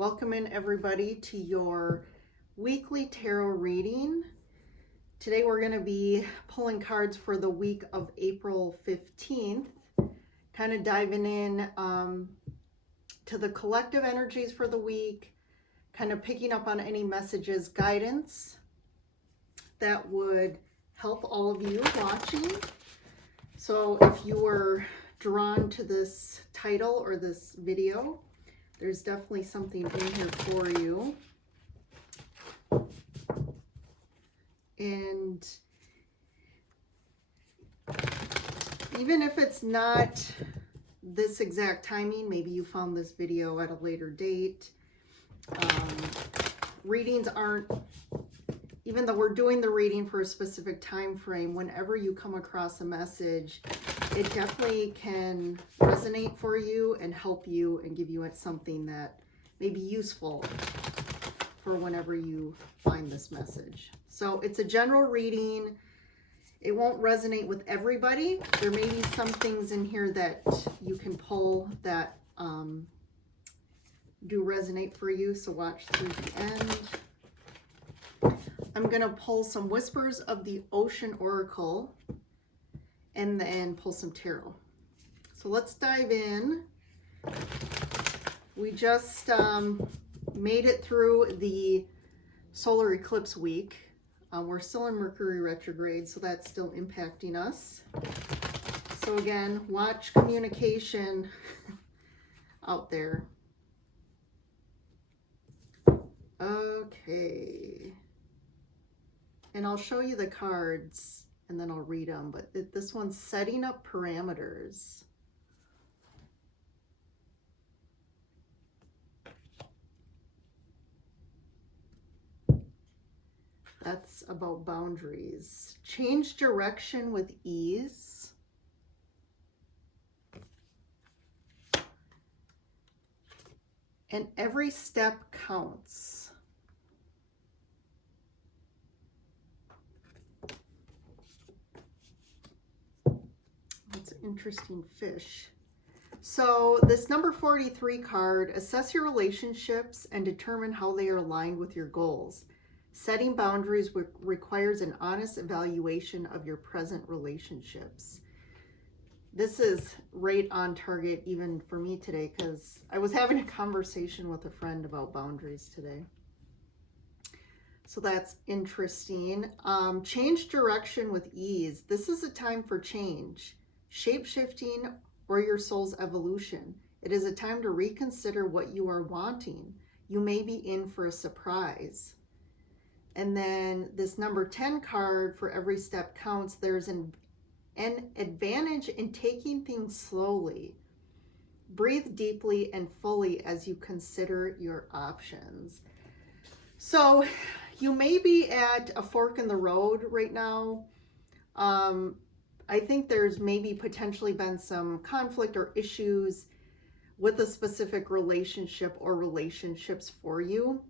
Welcome in everybody to your weekly tarot reading. Today we're going to be pulling cards for the week of April 15th, kind of diving in to the collective energies for the week, kind of picking up on any messages, guidance that would help all of you watching. So if you were drawn to this title or this video, there's definitely something in here for you. And even if it's not this exact timing, maybe you found this video at a later date. Readings aren't, even though we're doing the reading for a specific time frame, whenever you come across a message, it definitely can resonate for you and help you and give you something that may be useful for whenever you find this message. So it's a general reading. It won't resonate with everybody. There may be some things in here that you can pull that do resonate for you, so watch through the end. I'm going to pull some Whispers of the Ocean Oracle and then pull some tarot. So let's dive in. We just made it through the solar eclipse week. We're still in Mercury retrograde, so that's still impacting us. So again, watch communication out there. Okay. And I'll show you the cards and then I'll read them, but this one's setting up parameters. That's about boundaries. Change direction with ease. And every step counts. That's an interesting fish. So this number 43 card, assess your relationships and determine how they are aligned with your goals. Setting boundaries requires an honest evaluation of your present relationships. This is right on target even for me today, because I was having a conversation with a friend about boundaries today. So that's interesting. Change direction with ease. This is a time for change, shape-shifting, or your soul's evolution. It is a time to reconsider what you are wanting. You may be in for a surprise. And then this number 10 card, for every step counts. There's an advantage in taking things slowly. Breathe deeply and fully as you consider your options. So you may be at a fork in the road right now. I think there's maybe potentially been some conflict or issues with a specific relationship or relationships for you.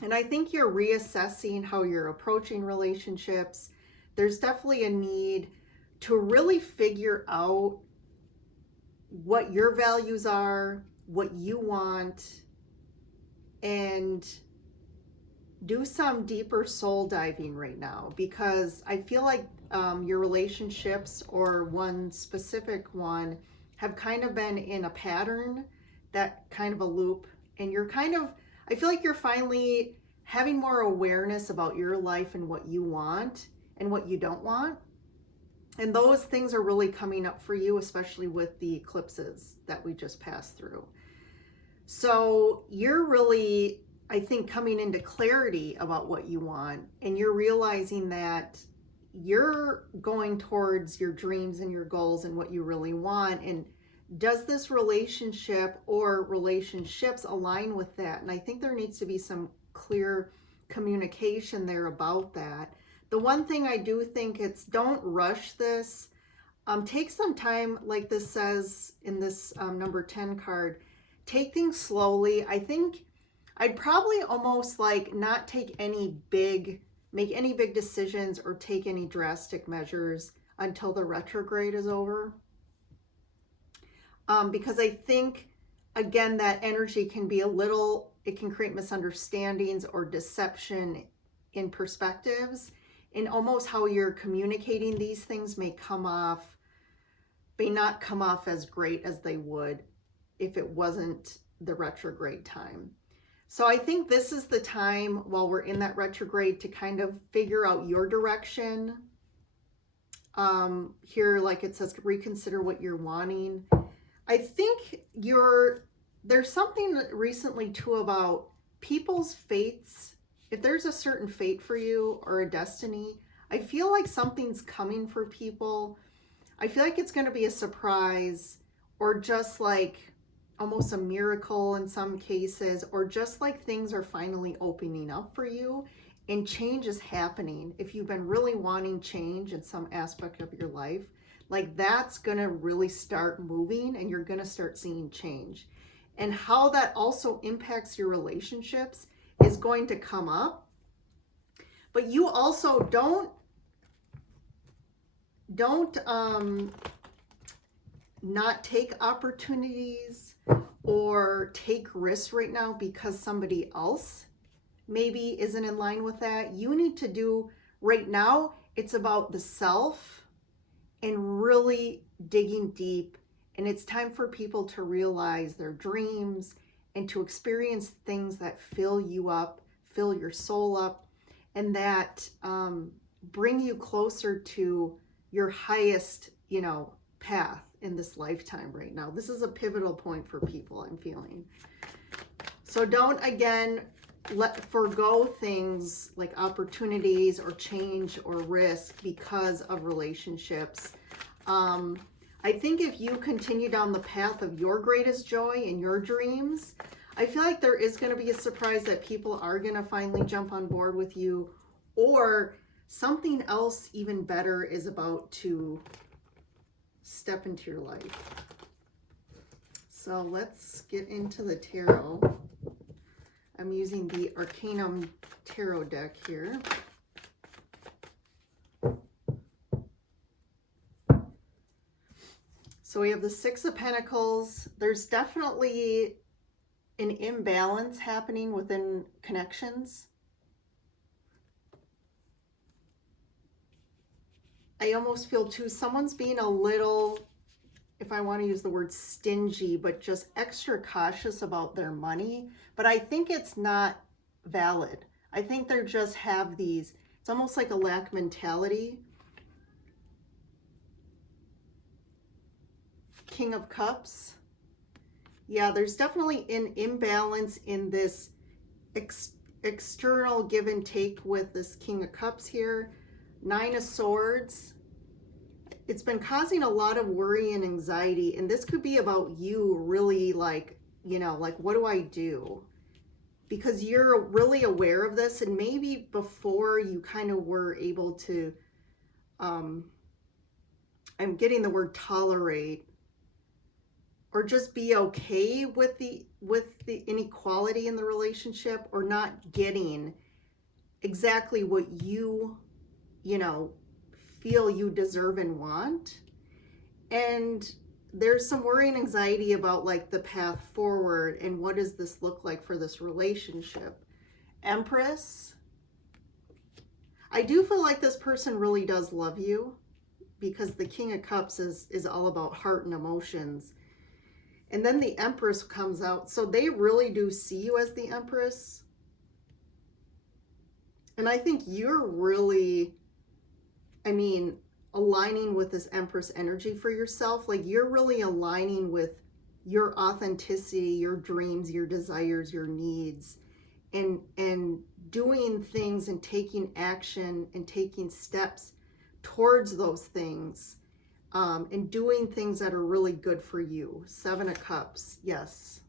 And I think you're reassessing how you're approaching relationships. There's definitely a need to really figure out what your values are, what you want, and do some deeper soul diving right now, because I feel like your relationships, or one specific one, have kind of been in a pattern, that kind of a loop, and you're kind of, I feel like you're finally having more awareness about your life and what you want and what you don't want. And those things are really coming up for you, especially with the eclipses that we just passed through. So you're really, I think, coming into clarity about what you want, and you're realizing that you're going towards your dreams and your goals and what you really want. And does this relationship or relationships align with that? And I think there needs to be some clear communication there about that. The one thing I do think, it's don't rush this. Take some time, like this says in this number 10 card. Take things slowly. I think I'd probably almost like not make any big decisions or take any drastic measures until the retrograde is over. Because I think again, that energy can be it can create misunderstandings or deception in perspectives, and almost how you're communicating these things may not come off as great as they would if it wasn't the retrograde time. So I think this is the time while we're in that retrograde to kind of figure out your direction. Here, like it says, reconsider what you're wanting. I think there's something recently too about people's fates. If there's a certain fate for you or a destiny, I feel like something's coming for people. I feel like it's going to be a surprise, or just like almost a miracle in some cases, or just like things are finally opening up for you and change is happening. If you've been really wanting change in some aspect of your life, like that's going to really start moving and you're going to start seeing change. And how that also impacts your relationships is going to come up. But you also don't not take opportunities or take risks right now because somebody else maybe isn't in line with that. You need to do right now, it's about the self and really digging deep. And it's time for people to realize their dreams and to experience things that fill you up, fill your soul up, and that bring you closer to your highest, path in this lifetime right now. This is a pivotal point for people, I'm feeling. So don't, again, forgo things like opportunities or change or risk because of relationships. I think if you continue down the path of your greatest joy and your dreams, I feel like there is going to be a surprise that people are going to finally jump on board with you, or something else even better is about to step into your life. So let's get into the tarot. I'm using the Arcanum Tarot deck here. So we have the Six of Pentacles. There's definitely an imbalance happening within connections. I almost feel too, someone's being a little, if I want to use the word stingy, but just extra cautious about their money. But I think it's not valid. I think they just have these, it's almost like a lack mentality. King of Cups. Yeah, there's definitely an imbalance in this external give and take with this King of Cups here. Nine of Swords. It's been causing a lot of worry and anxiety, and this could be about you really like, what do I do? Because you're really aware of this, and maybe before you kind of were able to, I'm getting the word tolerate, or just be okay with the inequality in the relationship, or not getting exactly what you feel you deserve and want. And there's some worry and anxiety about like the path forward and what does this look like for this relationship. Empress. I do feel like this person really does love you, because the King of Cups is all about heart and emotions. And then the Empress comes out. So they really do see you as the Empress. And I think you're really, aligning with this Empress energy for yourself. Like you're really aligning with your authenticity, your dreams, your desires, your needs, and doing things and taking action and taking steps towards those things, and doing things that are really good for you. Seven of Cups. Yes.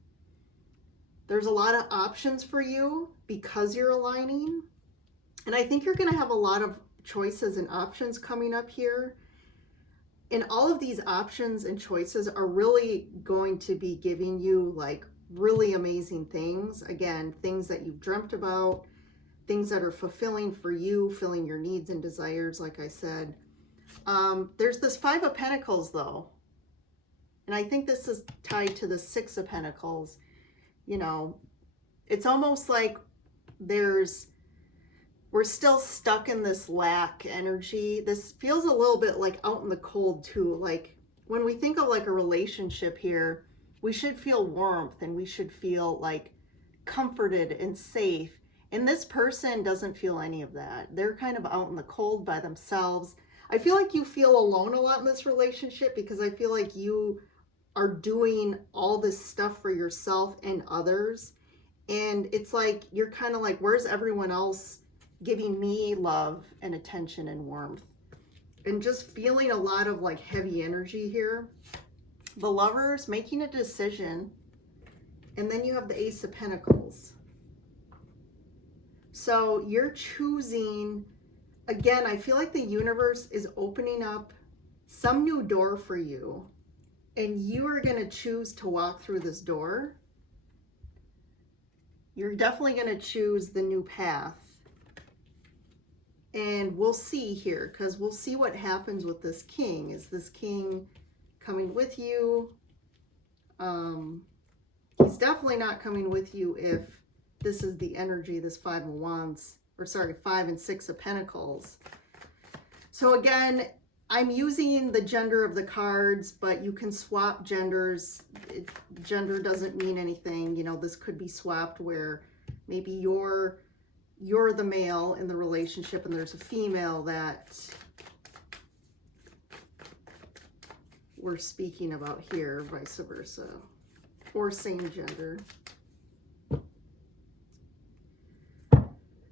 There's a lot of options for you because you're aligning. And I think you're going to have a lot of choices and options coming up here. And all of these options and choices are really going to be giving you like really amazing things. Again, things that you've dreamt about, things that are fulfilling for you, filling your needs and desires, like I said. There's this Five of Pentacles though. And I think this is tied to the Six of Pentacles. You know, it's almost like we're still stuck in this lack energy. This feels a little bit like out in the cold too. Like when we think of like a relationship here, we should feel warmth and we should feel like comforted and safe. And this person doesn't feel any of that. They're kind of out in the cold by themselves. I feel like you feel alone a lot in this relationship because I feel like you are doing all this stuff for yourself and others. And it's like, you're kind of like, where's everyone else giving me love and attention and warmth? And just feeling a lot of like heavy energy here. The Lovers making a decision. And then you have the Ace of Pentacles. So you're choosing, again, I feel like the universe is opening up some new door for you. And you are going to choose to walk through this door. You're definitely going to choose the new path. And we'll see here, because we'll see what happens with this king. Is this king coming with you? He's definitely not coming with you if this is the energy, this Five of Wands, or sorry, 5 and 6 of Pentacles. So again, I'm using the gender of the cards, but you can swap genders. Gender doesn't mean anything. You know, this could be swapped where maybe you're the male in the relationship and there's a female that we're speaking about here, vice versa, or same gender.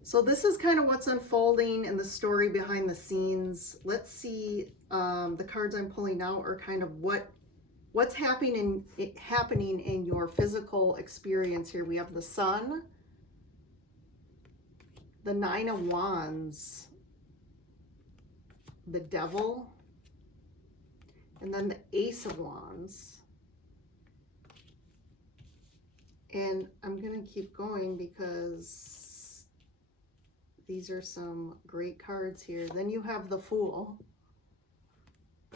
So this is kind of what's unfolding in the story behind the scenes. Let's see, the cards I'm pulling out are kind of what's happening in your physical experience here. We have the Sun, the Nine of Wands, the Devil, and then the Ace of Wands. And I'm going to keep going because these are some great cards here. Then you have the Fool.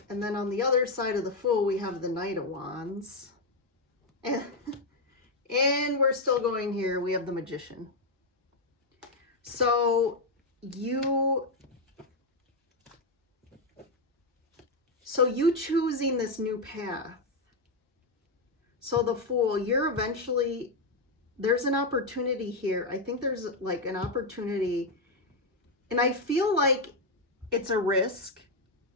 And then on the other side of the Fool, we have the Knight of Wands. And we're still going here. We have the Magician. So you choosing this new path. So the Fool, you're eventually, there's an opportunity here. I think there's like an opportunity, and I feel like it's a risk,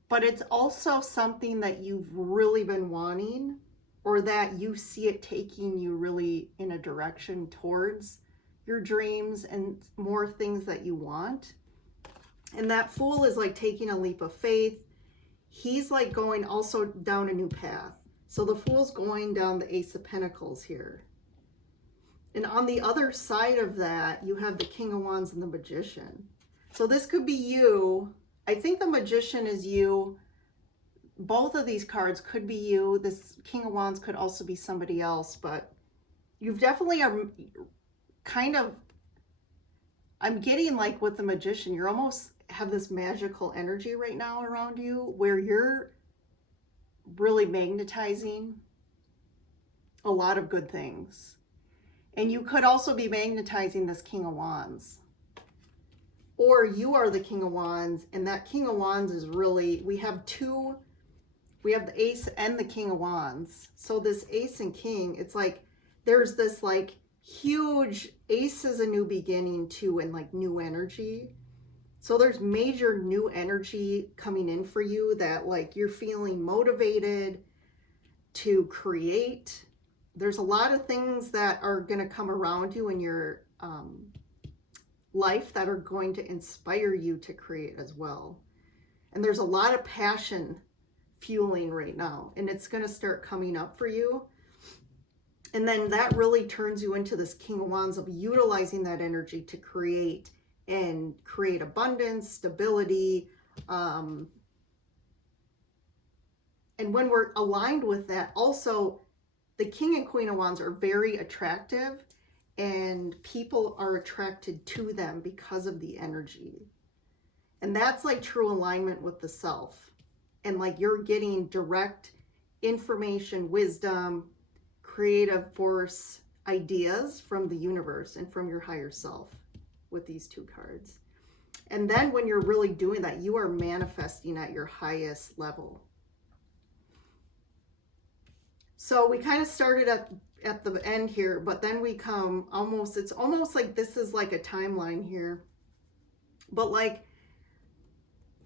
but it's also something that you've really been wanting, or that you see it taking you really in a direction towards your dreams and more things that you want. And that Fool is like taking a leap of faith. He's like going also down a new path. So the Fool's going down the Ace of Pentacles here. And on the other side of that, you have the King of Wands and the Magician. So this could be you. I think the Magician is you. Both of these cards could be you. This King of Wands could also be somebody else, but you've definitely are kind of, I'm getting like with the Magician, you're almost have this magical energy right now around you where you're really magnetizing a lot of good things. And you could also be magnetizing this King of Wands. Or you are the King of Wands, and that King of Wands is really, we have the Ace and the King of Wands. So this Ace and King, it's like there's this like huge, Ace is a new beginning too, and like new energy. So there's major new energy coming in for you that like you're feeling motivated to create. There's a lot of things that are going to come around you in your life that are going to inspire you to create as well. And there's a lot of passion fueling right now, and it's going to start coming up for you. And then that really turns you into this King of Wands of utilizing that energy to create and create abundance, stability. And when we're aligned with that, also the King and Queen of Wands are very attractive, and people are attracted to them because of the energy. And that's like true alignment with the self. And like you're getting direct information, wisdom, creative force, ideas from the universe and from your higher self with these two cards. And then when you're really doing that, you are manifesting at your highest level. So we kind of started at the end here, but then we come almost, it's almost like this is like a timeline here. But like,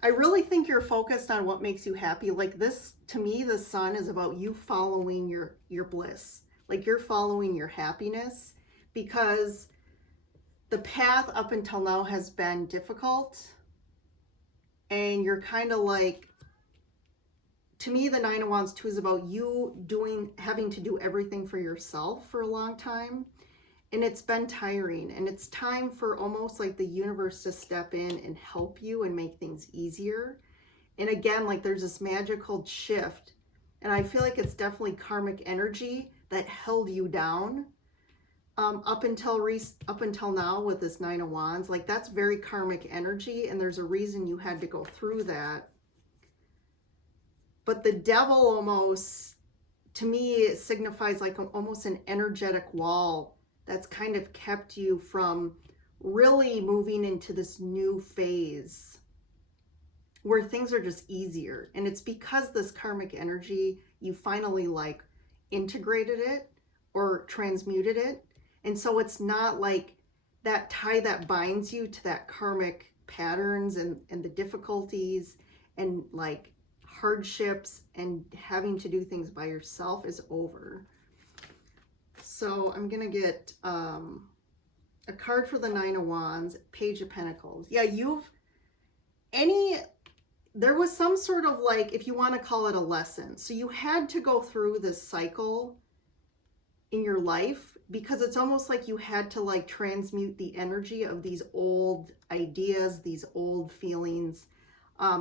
I really think you're focused on what makes you happy. Like this, to me, the sun is about you following your bliss. Like you're following your happiness, because the path up until now has been difficult. And you're kind of like, to me, the Nine of Wands too is about you having to do everything for yourself for a long time. And it's been tiring, and it's time for almost like the universe to step in and help you and make things easier. And again, like there's this magical shift, and I feel like it's definitely karmic energy that held you down up until now with this Nine of Wands. Like that's very karmic energy, and there's a reason you had to go through that. But the Devil almost, to me, it signifies like almost an energetic wall that's kind of kept you from really moving into this new phase where things are just easier. And it's because this karmic energy, you finally like integrated it or transmuted it. And so it's not like that tie that binds you to that karmic patterns and the difficulties and like hardships and having to do things by yourself is over. So I'm going to get a card for the Nine of Wands, Page of Pentacles. Yeah, there was some sort of like, if you want to call it a lesson. So you had to go through this cycle in your life, because it's almost like you had to like transmute the energy of these old ideas, these old feelings,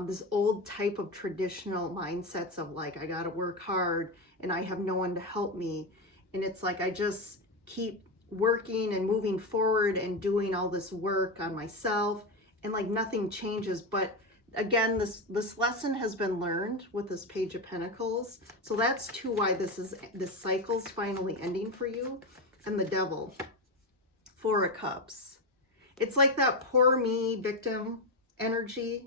this old type of traditional mindsets of like, I got to work hard and I have no one to help me. And it's like, I just keep working and moving forward and doing all this work on myself, and like nothing changes. But again, this lesson has been learned with this Page of Pentacles. So that's too why this cycle's finally ending for you. And the Devil, Four of Cups. It's like that poor me victim energy.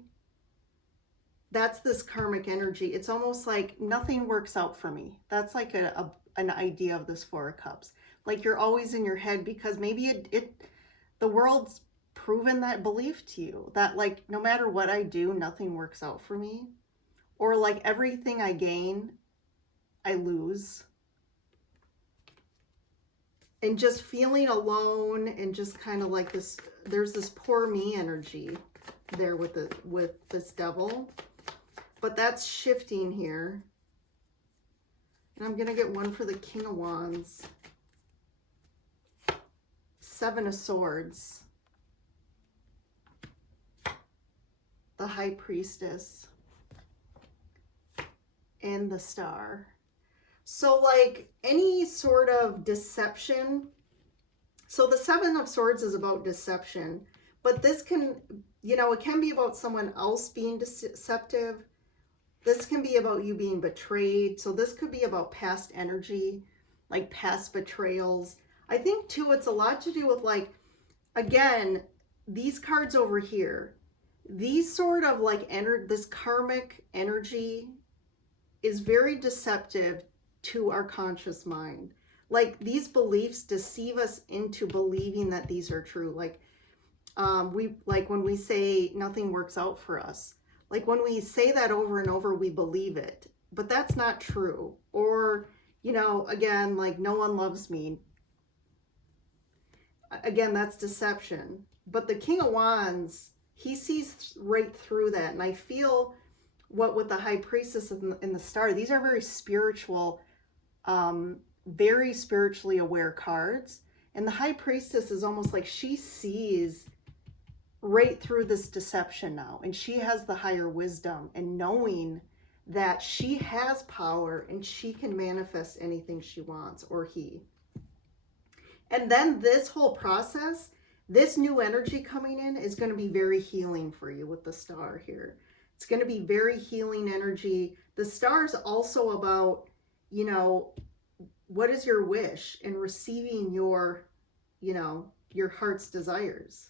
That's this karmic energy. It's almost like nothing works out for me. That's like an idea of this Four of Cups. Like you're always in your head, because maybe the world's proven that belief to you, that like no matter what I do, nothing works out for me, or like everything I gain, I lose. And just feeling alone, and just kind of like this, there's this poor me energy there with this Devil. But that's shifting here. And I'm going to get one for the King of Wands. Seven of Swords. The High Priestess. And the Star. So like any sort of deception. So the Seven of Swords is about deception. But this can, it can be about someone else being deceptive. This can be about you being betrayed. So this could be about past energy, like past betrayals. I think too, it's a lot to do with like, again, these cards over here, these sort of like this karmic energy is very deceptive to our conscious mind. Like these beliefs deceive us into believing that these are true. Like when we say nothing works out for us, like when we say that over and over, we believe it, but that's not true. Or, again, like no one loves me. Again, that's deception. But the King of Wands, he sees right through that. And I feel with the High Priestess and the Star, these are very spiritual, very spiritually aware cards. And the High Priestess is almost like she sees right through this deception now, and she has the higher wisdom and knowing that she has power and she can manifest anything she wants, or he. And then this whole process, this new energy coming in is going to be very healing for you with the Star here. It's going to be very healing energy. The Star is also about you know, what is your wish in receiving your, you know, your heart's desires?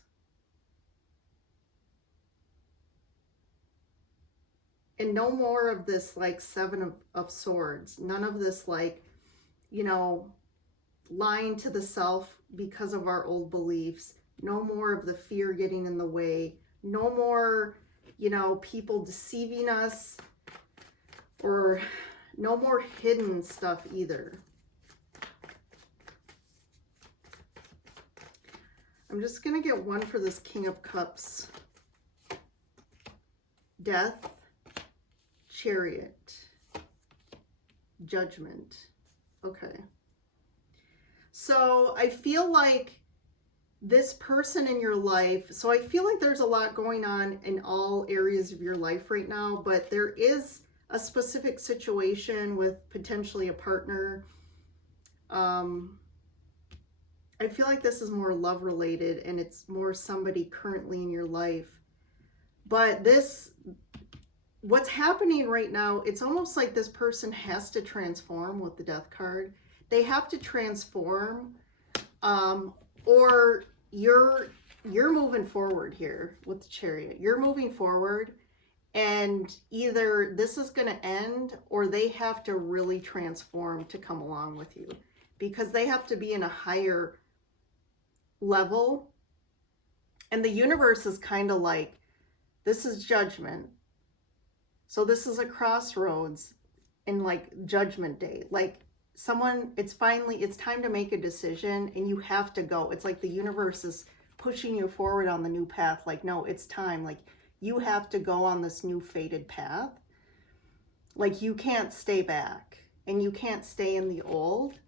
And no more of this like Seven of Swords. None of this like, you know, lying to the self because of our old beliefs. No more of the fear getting in the way. No more, you know, people deceiving us, or no more hidden stuff either. I'm just going to get one for this King of Cups. Death, Chariot, Judgment. Okay. So I feel like this person in your life, so I feel like there's a lot going on in all areas of your life right now, but there is a specific situation with potentially a partner. I feel like this is more love related, and it's more somebody currently in your life. But this, what's happening right now, it's almost like this person has to transform with the Death card. They have to transform, or you're moving forward here with the Chariot. You're moving forward, and either this is going to end, or they have to really transform to come along with you, because they have to be in a higher level. And the universe is kind of like, this is judgment. So this is a crossroads in like Judgment Day. Like someone, it's time to make a decision, and you have to go. It's like the universe is pushing you forward on the new path. Like, no, it's time. Like you have to go on this new fated path. Like you can't stay back, and you can't stay in the old.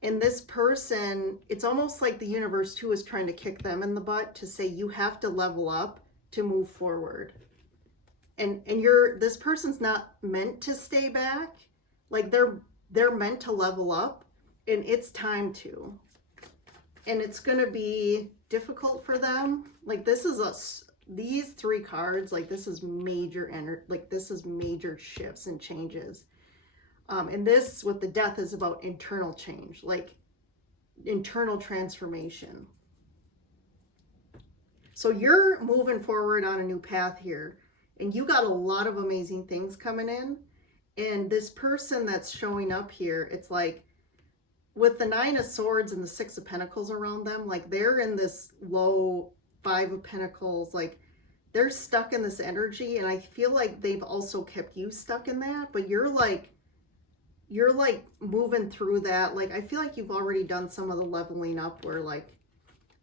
And this person, it's almost like the universe too is trying to kick them in the butt to say you have to level up to move forward. And this person's not meant to stay back. Like they're meant to level up, and it's time to. And it's going to be difficult for them. Like these three cards, like this is major energy, like this is major shifts and changes. And this with the Death is about internal change, like internal transformation. So you're moving forward on a new path here, and you got a lot of amazing things coming in. And this person that's showing up here, it's like with the Nine of Swords and the Six of Pentacles around them, like they're in this low Five of Pentacles, like they're stuck in this energy. And I feel like they've also kept you stuck in that, but you're like moving through that. Like I feel like you've already done some of the leveling up where like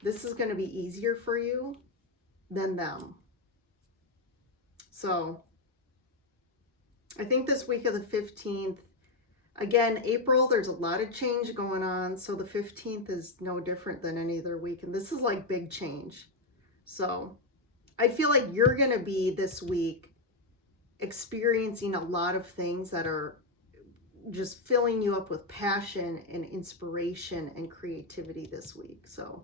this is going to be easier for you than them. So I think this week of the 15th, again, April, there's a lot of change going on. So the 15th is no different than any other week. And this is like big change. So I feel like you're going to be this week experiencing a lot of things that are just filling you up with passion and inspiration and creativity this week. So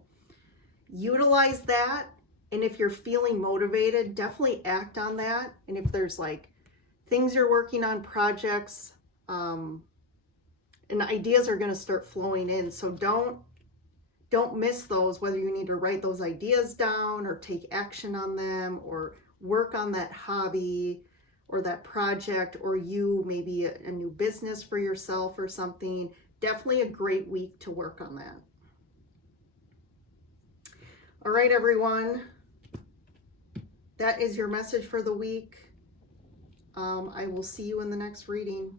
utilize that. And if you're feeling motivated, definitely act on that. And if there's like things you're working on, projects, and ideas are going to start flowing in. So don't miss those, whether you need to write those ideas down or take action on them or work on that hobby or that project, or you maybe a new business for yourself or something. Definitely a great week to work on that. All right, everyone. That is your message for the week. I will see you in the next reading.